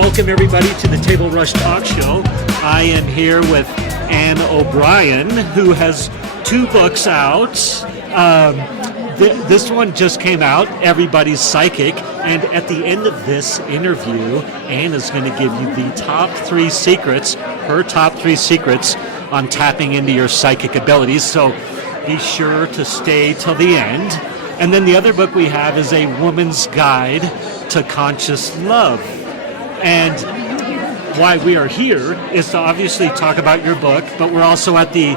welcome everybody to the Table Rush Talk Show. I am here with Ann O'Brien, who has 2 books out. This one just came out, Everybody's Psychic, and at the end of this interview, Ann is going to give you the top 3 secrets, her top 3 secrets on tapping into your psychic abilities, so be sure to stay till the end. And then the other book we have is A Woman's Guide to Conscious Love. And why we are here is to obviously talk about your book, but we're also at the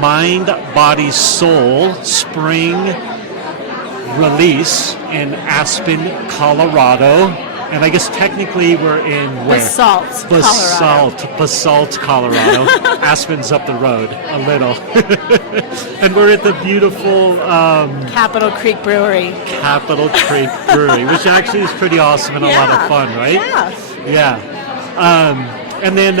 Mind, Body, Soul Spring release in Aspen, Colorado. And I guess technically we're in where? Basalt, Colorado. Aspen's up the road a little. And we're at the beautiful Capitol Creek Brewery. Capitol Creek Brewery, which actually is pretty awesome and a lot of fun, right? Yeah. And then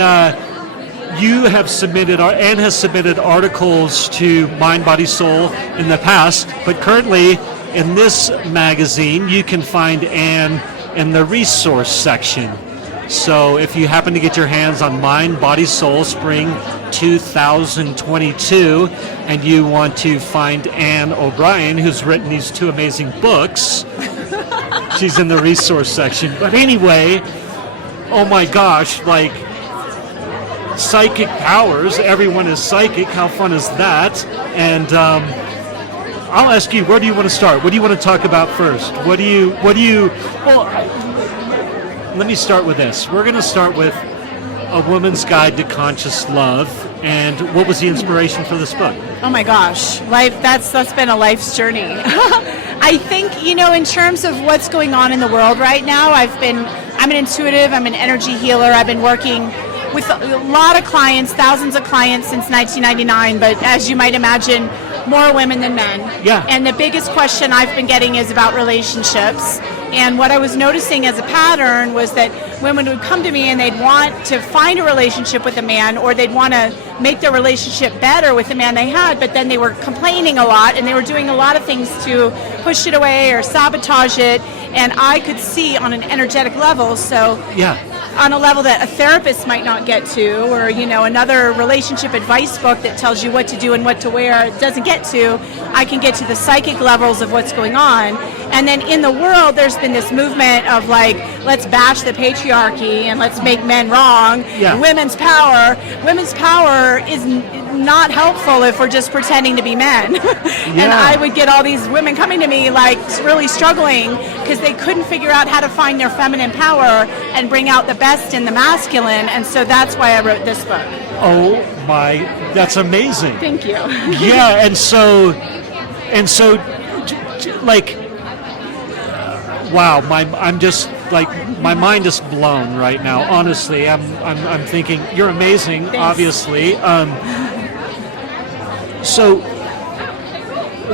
you have submitted, Ann has submitted articles to Mind, Body, Soul in the past, but currently in this magazine you can find Ann in the resource section. So if you happen to get your hands on Mind, Body, Soul Spring 2022 and you want to find Ann O'Brien, who's written these 2 amazing books, she's in the resource section. But anyway, oh my gosh, like psychic powers, everyone is psychic, how fun is that? And I'll ask you, where do you want to start? What do you want to talk about first? Let me start with this. We're going to start with A Woman's Guide to Conscious Love. And what was the inspiration for this book? Oh my gosh, that's been a life's journey. I think, in terms of what's going on in the world right now, I'm an intuitive, I'm an energy healer. I've been working with a lot of clients, thousands of clients since 1999, but as you might imagine, more women than men. Yeah. And the biggest question I've been getting is about relationships. And what I was noticing as a pattern was that women would come to me and they'd want to find a relationship with a man, or they'd want to make their relationship better with the man they had, but then they were complaining a lot and they were doing a lot of things to push it away or sabotage it. And I could see on an energetic level, on a level that a therapist might not get to, or another relationship advice book that tells you what to do and what to wear doesn't get to, I can get to the psychic levels of what's going on. And then in the world there's been this movement of let's bash the patriarchy and let's make men wrong. Women's power is not helpful if we're just pretending to be men. And I would get all these women coming to me really struggling because they couldn't figure out how to find their feminine power and bring out the best in the masculine, and so that's why I wrote this book. Oh my, that's amazing. Thank you. Yeah, and so wow, I'm just my mind is blown right now. Honestly, I'm thinking you're amazing. Thanks. Obviously. So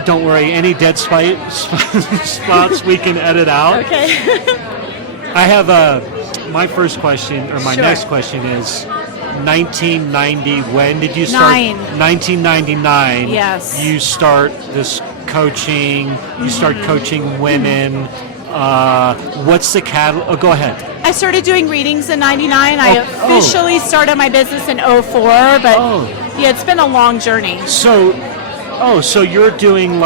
don't worry, any dead spots we can edit out. Okay. I have my first question, or my next question is 1990. When did you start? 1999. Yes. You start this coaching. You start coaching women. What's the catalog? Oh, go ahead. I started doing readings in 99. I officially started my business in 04, but it's been a long journey. So you're doing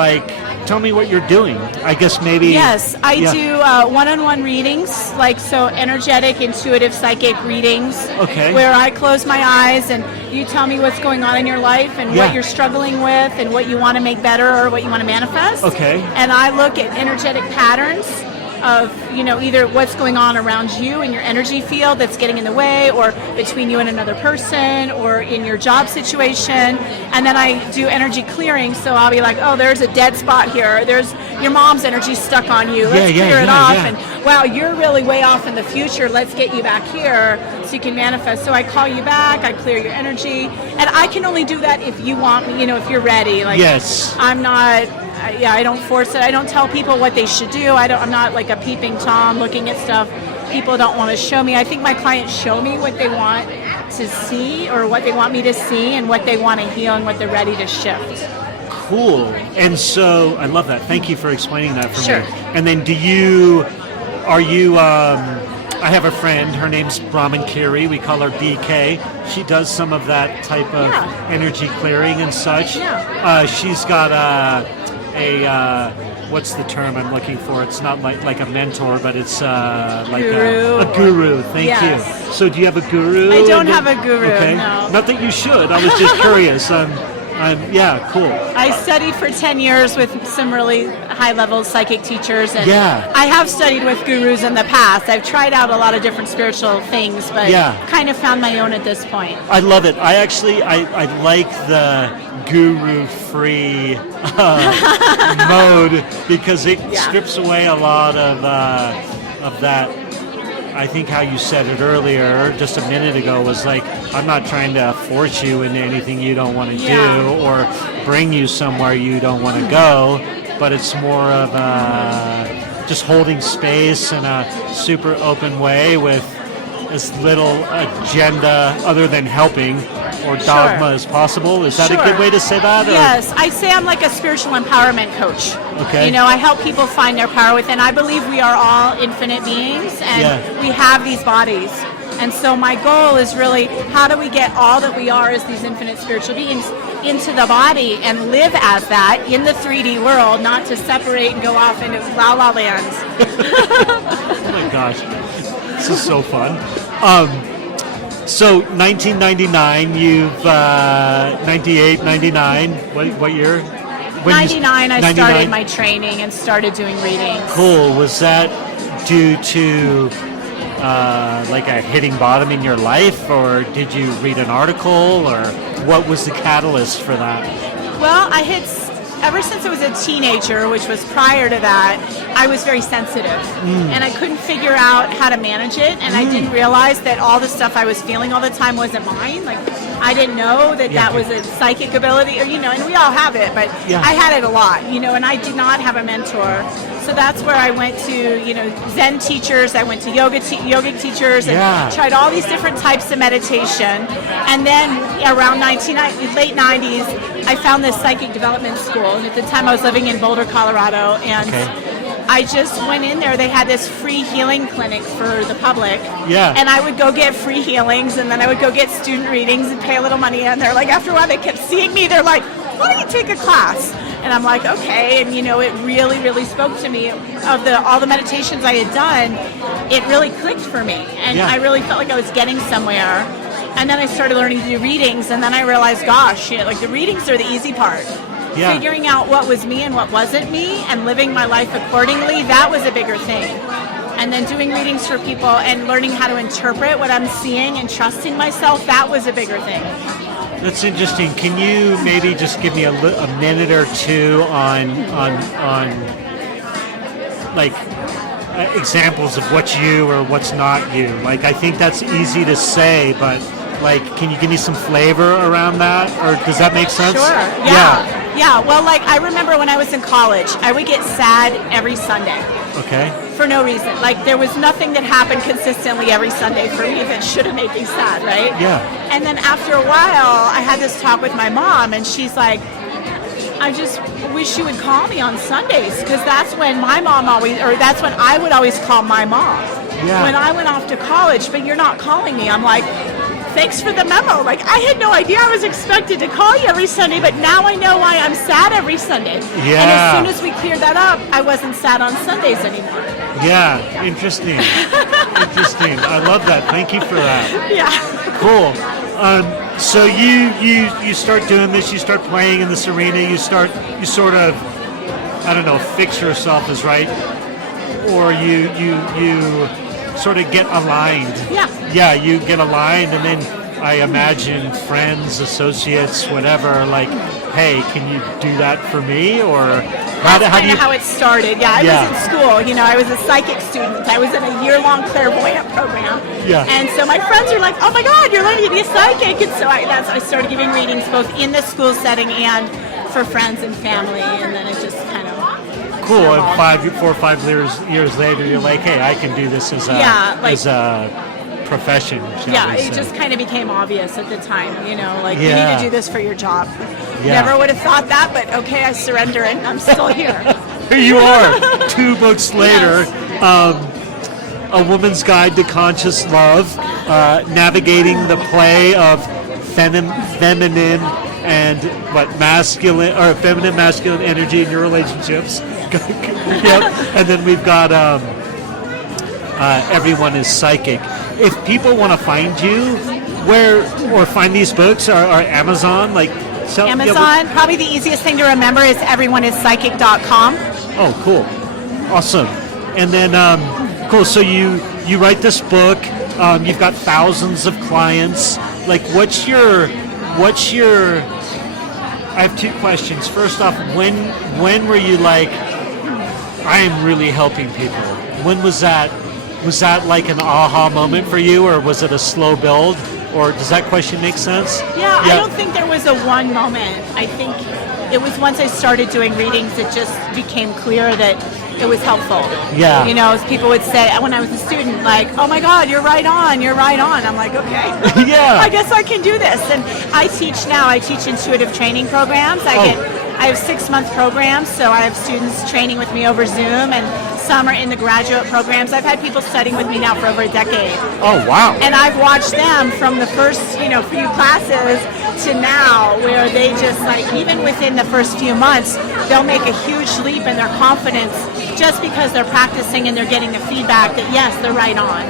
tell me what you're doing. I guess maybe. Yes, I do one-on-one readings, energetic, intuitive, psychic readings. Okay. Where I close my eyes and you tell me what's going on in your life and what you're struggling with and what you want to make better or what you want to manifest. Okay. And I look at energetic patterns of, either what's going on around you in your energy field that's getting in the way, or between you and another person, or in your job situation. And then I do energy clearing, so I'll be like, oh, there's a dead spot here. There's your mom's energy stuck on you. Let's clear it off. And wow, you're really way off in the future. Let's get you back here so you can manifest. So I call you back, I clear your energy. And I can only do that if you want me, if you're ready. Yes. I'm not... I don't force it. I don't tell people what they should do. I'm not like a peeping Tom looking at stuff people don't want to show me. I think my clients show me what they want to see, or what they want me to see, and what they want to heal, and what they're ready to shift. Cool. And so I love that. Thank you for explaining that for Sure. me. And then are you I have a friend, her name's Brahman Kiri, we call her BK. She does some of that type of energy clearing and such. She's got what's the term I'm looking for? It's not like a mentor, but it's like a guru. Thank you. So do you have a guru? I don't have a guru, okay. no. Not that you should. I was just curious. Yeah, cool. I studied for 10 years with some really high-level psychic teachers, and Yeah. I have studied with gurus in the past. I've tried out a lot of different spiritual things, but kind of found my own at this point. I love it. I like the guru-free mode because it strips away a lot of that. I think how you said it earlier, just a minute ago, was like, I'm not trying to force you into anything you don't want to do or bring you somewhere you don't want to go, but it's more of just holding space in a super open way with as little agenda other than helping or dogma as possible. Is that a good way to say that? Or? Yes, I say I'm like a spiritual empowerment coach. Okay. You know, I help people find their power within. I believe we are all infinite beings, and we have these bodies. And so my goal is really, how do we get all that we are as these infinite spiritual beings into the body and live as that in the 3D world, not to separate and go off into la-la lands. Oh my gosh. This is so fun. So 1999, you've 98, 99. What year? 99, I started my training and started doing readings. Cool. Was that due to like a hitting bottom in your life, or did you read an article, or what was the catalyst for that? Well, ever since I was a teenager, which was prior to that, I was very sensitive. And I couldn't figure out how to manage it, and I didn't realize that all the stuff I was feeling all the time wasn't mine. Like, I didn't know that was a psychic ability, or, you know, and we all have it, but I had it a lot, you know, and I did not have a mentor. So that's where I went to, you know, Zen teachers, I went to yogic teachers, and tried all these different types of meditation. And then around late 90s, I found this psychic development school. And at the time I was living in Boulder, Colorado, and I just went in there. They had this free healing clinic for the public. And I would go get free healings, and then I would go get student readings and pay a little money. And they're like, after a while, they kept seeing me. They're like, why don't you take a class? And I'm like, okay. And, you know, it really, really spoke to me. Of all the meditations I had done, it really clicked for me. And I really felt like I was getting somewhere. And then I started learning to do readings. And then I realized, gosh, you know, like the readings are the easy part. Figuring out what was me and what wasn't me and living my life accordingly, that was a bigger thing. And then doing readings for people and learning how to interpret what I'm seeing and trusting myself, that was a bigger thing. That's interesting. Can you maybe just give me a minute or two on like examples of what's you or what's not you? Like, I think that's easy to say, but like, can you give me some flavor around that, or does that make sense? Sure. Yeah. Well, like, I remember when I was in college, I would get sad every Sunday. Okay. For no reason. Like, there was nothing that happened consistently every Sunday for me that should have made me sad, right? Yeah. And then after a while, I had this talk with my mom, and she's like, I just wish you would call me on Sundays, because that's when that's when I would always call my mom. When I went off to college, but you're not calling me. I'm like, thanks for the memo. Like, I had no idea I was expected to call you every Sunday, but now I know why I'm sad every Sunday. And as soon as we cleared that up, I wasn't sad on Sundays anymore. Yeah, interesting. Interesting. I love that. Thank you for that. Yeah. Cool. So you start doing this, you start playing in this arena, you sort of, I don't know, fix yourself is right, or you sort of get aligned. Yeah, you get aligned, and then I imagine friends, associates, whatever, like, hey, can you do that for me? Or that's kind of how it started. I was in school, you know, I was a psychic student. I was in a year-long clairvoyant program. And so my friends are like, oh my God, you're learning to be a psychic. And so I started giving readings both in the school setting and for friends and family, and then it just kind of cool. And 4 or 5 years later, you're like, hey, I can do this as a profession. It just kind of became obvious at the time, you know, like, you need to do this for your job. Never would have thought that, but okay, I surrender and I'm still here. Here you are, 2 books later. A Woman's Guide to Conscious Love, navigating the play of feminine and masculine or feminine masculine energy in your relationships. Yep. And then we've got Everyone is Psychic. If people want to find you, where or find these books, are Amazon Amazon, probably the easiest thing to remember is everyoneisPsychic.com. Oh, cool. Awesome. And then, cool, so you write this book, you've got thousands of clients. Like, what's your, I have two questions. First off, when were you like, I am really helping people? When was that? Was that like an aha moment for you, or was it a slow build? Or does that question make sense? Yeah, I don't think there was a one moment. I think it was once I started doing readings, it just became clear that it was helpful. Yeah. You know, as people would say, when I was a student, like, oh my God, you're right on. I'm like, okay. Yeah. I guess I can do this. And I teach intuitive training programs. I have 6-month programs, so I have students training with me over Zoom, and some are in the graduate programs. I've had people studying with me now for over a decade. Oh, wow. And I've watched them from the first, few classes to now, where they just, even within the first few months, they'll make a huge leap in their confidence just because they're practicing and they're getting the feedback that, yes, they're right on.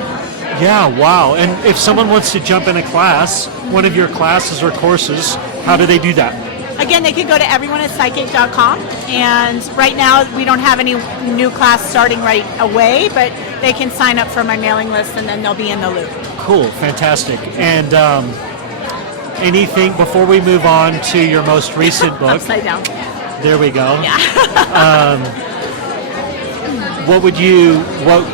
Yeah, wow. And if someone wants to jump in a class, one of your classes or courses, how do they do that? Again, they could go to everyoneisPsychic.com, and right now we don't have any new class starting right away, but they can sign up for my mailing list and then they'll be in the loop. Cool, fantastic. And anything before we move on to your most recent book? Upside down. There we go. Yeah.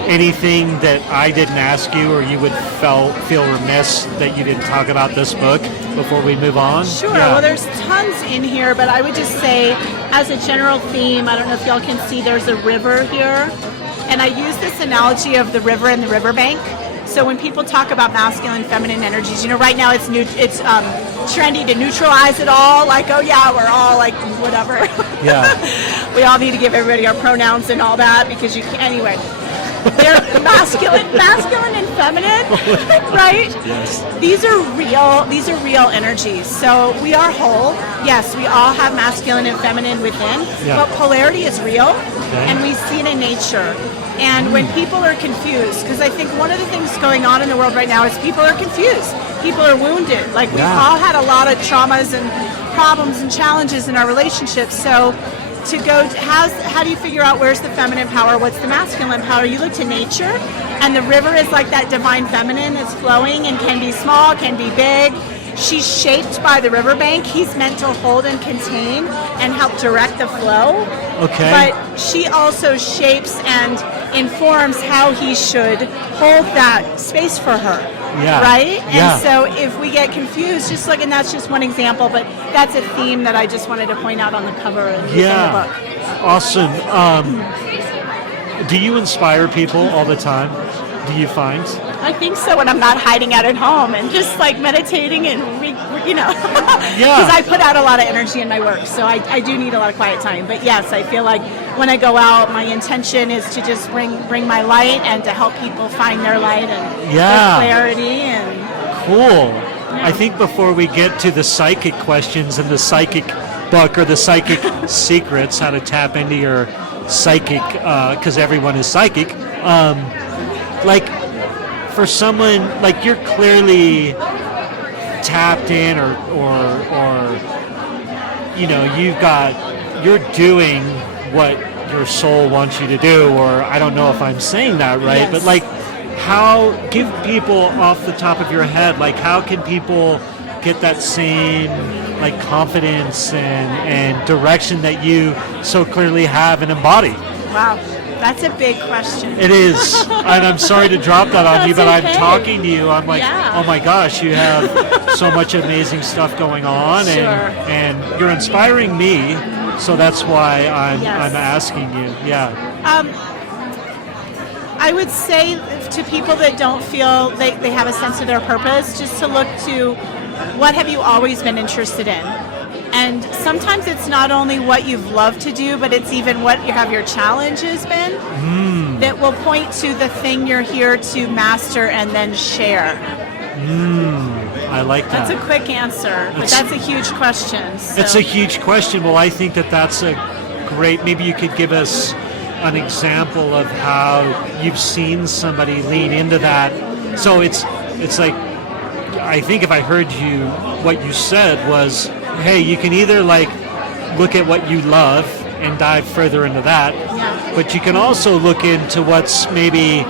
Anything that I didn't ask you, or you would feel remiss that you didn't talk about this book before we move on? Sure. Yeah. Well, there's tons in here, but I would just say, as a general theme, I don't know if y'all can see, there's a river here, and I use this analogy of the river and the riverbank. So when people talk about masculine, feminine energies, right now it's trendy to neutralize it all. Like, oh yeah, we're all like whatever. Yeah. We all need to give everybody our pronouns and all that because you can't. Anyway, they're masculine and feminine, right? Yes. These are real energies. So we are whole. Yes, we all have masculine and feminine within, but polarity is real, and we see it in nature. And when people are confused, because I think one of the things going on in the world right now is people are confused. People are wounded. Like, we've all had a lot of traumas and problems and challenges in our relationships. So how do you figure out where's the feminine power, what's the masculine power? You look to nature, and the river is like that divine feminine that's flowing and can be small, can be big. She's shaped by the riverbank. He's meant to hold and contain and help direct the flow. Okay. But she also shapes and informs how he should hold that space for her. Yeah. Right? Yeah. And so if we get confused, just look, and that's just one example, but that's a theme that I just wanted to point out on the cover and in the book. Awesome. Do you inspire people all the time? Do you find? I think so, when I'm not hiding out at home and just like meditating and because I put out a lot of energy in my work, so I do need a lot of quiet time. But yes, I feel like when I go out, my intention is to just bring my light and to help people find their light and their clarity. And cool. I think before we get to the psychic questions and the psychic book or the psychic secrets, how to tap into your psychic, because everyone is psychic. For someone, like, you're clearly tapped in or you're doing what your soul wants you to do, or I don't know if I'm saying that right, but give people off the top of your head, how can people get that same confidence and direction that you so clearly have and embody? Wow. That's a big question. It is, and I'm sorry to drop that on you, but okay. I'm talking to you. I'm like, oh my gosh, you have so much amazing stuff going on, and you're inspiring me. So that's why I'm asking you. Yeah. I would say to people that don't feel they have a sense of their purpose, just to look to what have you always been interested in. And sometimes it's not only what you've loved to do, but it's even what your challenges been. That it will point to the thing you're here to master and then share. I like that. That's a quick answer, but that's a huge question. So. It's a huge question. Well, I think that's a great, maybe you could give us an example of how you've seen somebody lean into that. So it's like, I think if I heard you, what you said was, hey, you can either like look at what you love and dive further into that, but you can also look into what's maybe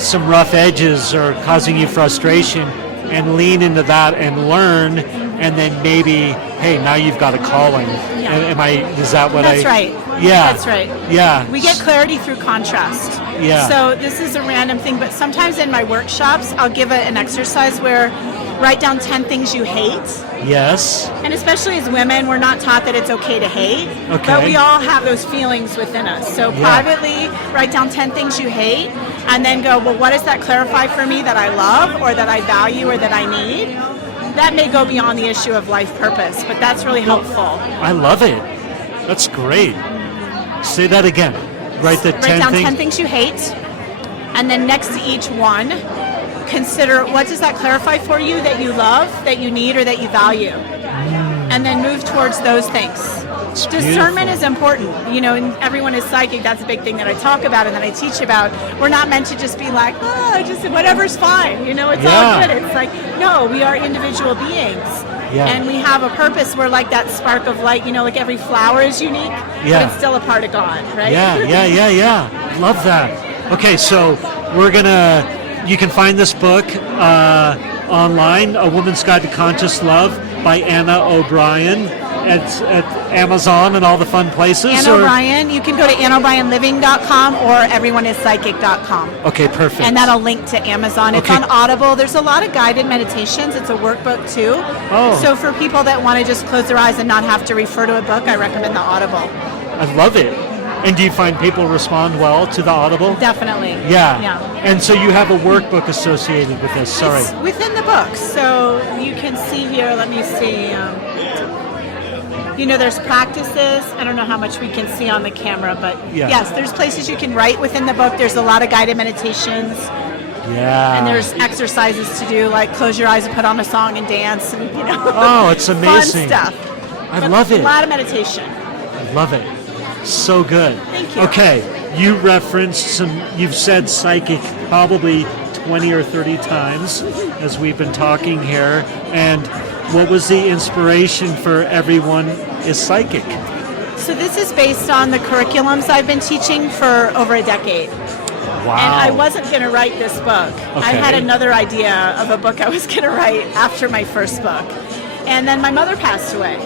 some rough edges or causing you frustration and lean into that and learn, and then maybe, hey, now you've got a calling. Is that what That's right. Yeah. That's right. Yeah. We get clarity through contrast. Yeah. So this is a random thing, but sometimes in my workshops, I'll give an exercise where write down 10 things you hate. Yes. And especially as women, we're not taught that it's okay to hate, Okay. but we all have those feelings within us. So privately, write down 10 things you hate, and then go, well, what does that clarify for me that I love or that I value or that I need? That may go beyond the issue of life purpose, but that's really helpful. I love it. That's great. Say that again. Write Write down 10 things you hate, and then next to each one, consider what does that clarify for you that you love, that you need, or that you value, and then move towards those things. Discernment is important, and everyone is psychic. That's a big thing that I talk about and that I teach about. We're not meant to just be like, just whatever's fine, it's all good. It's like, no, we are individual beings. And we have a purpose. We're like that spark of light, like every flower is unique, but it's still a part of God, right? Yeah. Love that. Okay, so you can find this book online, A Woman's Guide to Conscious Love by Anna O'Brien at Amazon and all the fun places. Anna O'Brien, you can go to AnnaO'BrienLiving.com or EveryoneIsPsychic.com. Okay, perfect. And that'll link to Amazon. It's on Audible. There's a lot of guided meditations. It's a workbook too. Oh. So for people that want to just close their eyes and not have to refer to a book, I recommend the Audible. I love it. And do you find people respond well to the Audible? Definitely. Yeah. And so you have a workbook associated with this. Sorry. It's within the book. So you can see here, let me see. There's practices. I don't know how much we can see on the camera, but yes, there's places you can write within the book. There's a lot of guided meditations. Yeah. And there's exercises to do, like close your eyes and put on a song and dance, and Oh, it's amazing. Fun stuff. I love it. A lot of meditation. I love it. So good. Thank you. Okay, you referenced you've said psychic probably 20 or 30 times as we've been talking here. And what was the inspiration for Everyone is Psychic? So this is based on the curriculums I've been teaching for over a decade. Wow. And I wasn't going to write this book. I had another idea of a book I was going to write after my first book. And then my mother passed away.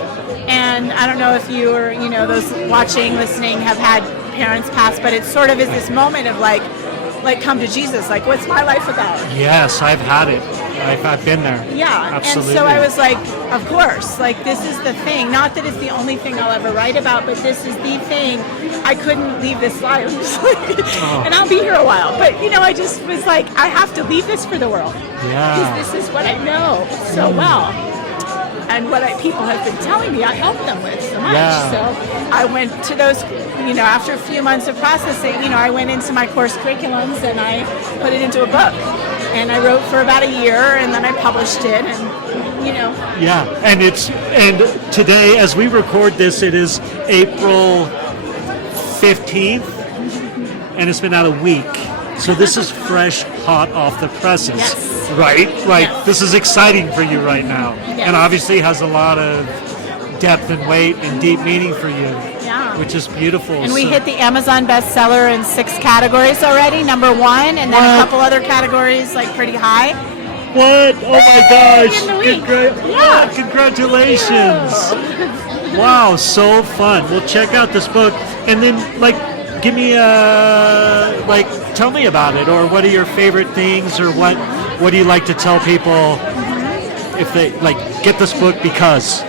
And I don't know if you or, those watching, listening have had parents pass, but it sort of is this moment of like come to Jesus. Like, what's my life about? Yes, I've had it. I've been there. Yeah. Absolutely. And so I was like, of course, like this is the thing. Not that it's the only thing I'll ever write about, but this is the thing. I couldn't leave this life. And I'll be here a while. But, I just was like, I have to leave this for the world. Yeah. Because this is what I know so well. And what people have been telling me, I help them with so much. Yeah. So I went to those, after a few months of processing, I went into my course curriculums and I put it into a book. And I wrote for about a year, and then I published it, and Yeah, and today, as we record this, it is April 15th, and it's been out a week. So this is fresh, hot off the presses. Yes. Right? This is exciting for you right now. Yes. And obviously has a lot of depth and weight and deep meaning for you. Yeah. Which is beautiful. And we hit the Amazon bestseller in 6 categories already, number 1, and then a couple other categories like pretty high. What? Oh my gosh. In the week. Congratulations. Wow, so fun. Well, check out this book. And then, give me tell me about it, or what are your favorite things, or what do you like to tell people if they, get this book because?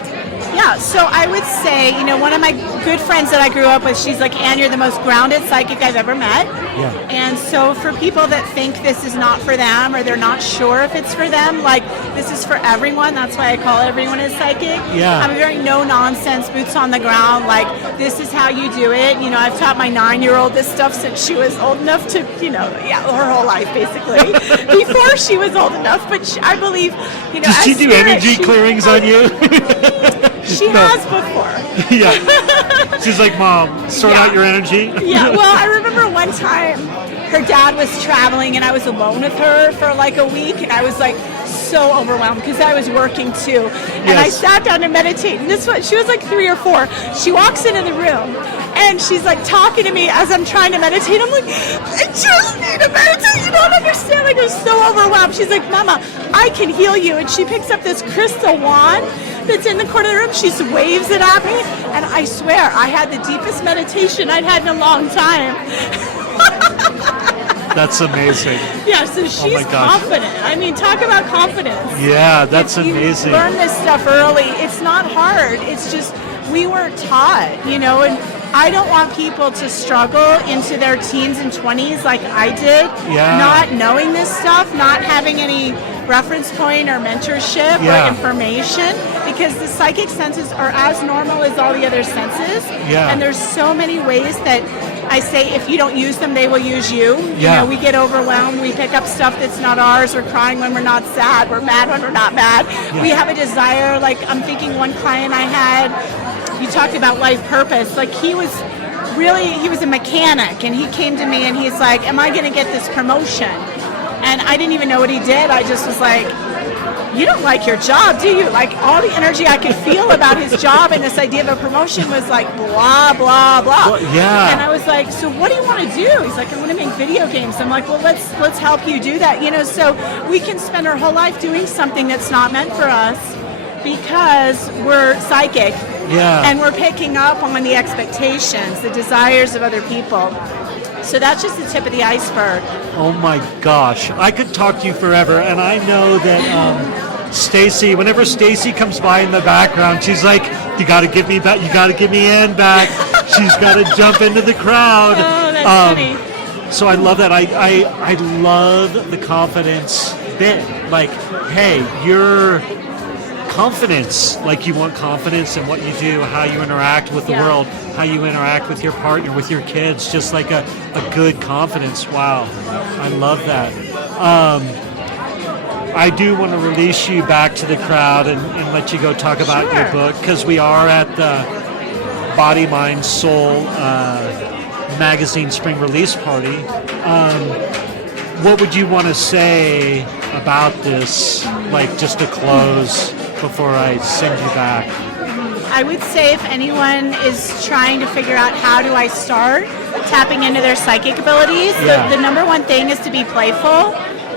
Yeah, Yeah, so I would say, one of my good friends that I grew up with, she's like, Ann, you're the most grounded psychic I've ever met. Yeah. And so for people that think this is not for them or they're not sure if it's for them, like, this is for everyone. That's why I call everyone a psychic. Yeah. I'm a very no-nonsense, boots on the ground, like, this is how you do it. I've taught my 9-year-old this stuff since she was old enough to, her whole life, basically, before she was old enough. But I believe, Does she do energy clearings on you? She has before. Yeah. She's like, Mom, sort out your energy. Yeah, well, I remember one time her dad was traveling and I was alone with her for like a week, and I was like so overwhelmed because I was working too. And I sat down to meditate, and she was like 3 or 4. She walks into the room and she's like talking to me as I'm trying to meditate. I'm like, I just need to meditate. You don't understand. Like, I was so overwhelmed. She's like, Mama, I can heal you. And she picks up this crystal wand that's in the corner of the room. She just waves it at me, and I swear I had the deepest meditation I'd had in a long time. That's amazing. Yeah, so she's confident. I mean, talk about confidence. Yeah, that's amazing. You learn this stuff early. It's not hard. It's just we weren't taught, and I don't want people to struggle into their teens and 20s like I did, not knowing this stuff, not having any reference point or mentorship or information, because the psychic senses are as normal as all the other senses. Yeah. And there's so many ways that I say if you don't use them, they will use you. Yeah. We get overwhelmed. We pick up stuff that's not ours. We're crying when we're not sad. We're mad when we're not mad. Yeah. We have a desire. Like, I'm thinking one client I had, you talked about life purpose. Like, he was a mechanic, and he came to me and he's like, am I going to get this promotion? And I didn't even know what he did. I just was like, you don't like your job, do you? Like, all the energy I could feel about his job and this idea of a promotion was like, blah, blah, blah. Well, yeah. And I was like, so what do you want to do? He's like, I want to make video games. I'm like, well, let's help you do that. So we can spend our whole life doing something that's not meant for us because we're psychic. Yeah. And we're picking up on the expectations, the desires of other people. So that's just the tip of the iceberg. Oh my gosh, I could talk to you forever, and I know that Stacy, whenever Stacy comes by in the background, she's like, "You got to give me back. You got to give me Ann back." She's got to jump into the crowd. Oh, that's funny. So I love that. I love the confidence bit. Like, hey, you're confidence, like you want confidence in what you do, how you interact with the world, how you interact with your partner, with your kids, just like a good confidence. Wow, I love that. I do want to release you back to the crowd and let you go talk about your book, because we are at the Body, Mind, Soul magazine spring release party. What would you want to say about this, like, just to close before I send you back? I would say if anyone is trying to figure out how do I start tapping into their psychic abilities, the number one thing is to be playful,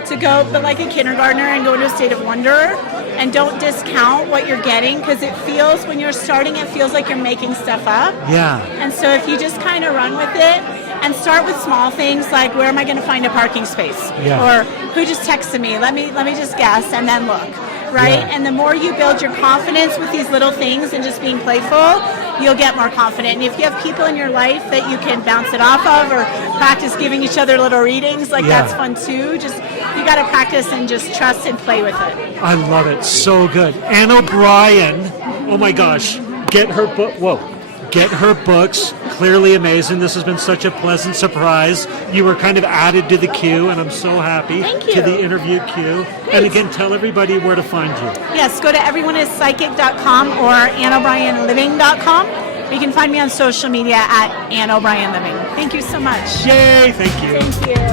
to go but like a kindergartner and go into a state of wonder, and don't discount what you're getting, because it feels, when you're starting, it feels like you're making stuff up. Yeah. And so if you just kind of run with it and start with small things like, where am I going to find a parking space? Or who just texted me? Let me just guess, and then look. Right? Yeah. And the more you build your confidence with these little things and just being playful, you'll get more confident. And if you have people in your life that you can bounce it off of, or practice giving each other little readings, like that's fun too. Just, you got to practice and just trust and play with it. I love it. So good. Ann O'Brien, oh my gosh, get her book. Whoa. Get her books. Clearly amazing. This has been such a pleasant surprise. You were kind of added to the queue, and I'm so happy. Thank you. To the interview queue. Great. And again, tell everybody where to find you. Yes, go to everyoneIsPsychic.com or AnnO'BrienLiving.com. You can find me on social media at Ann O'Brien Living. Thank you so much. Yay, thank you. Thank you.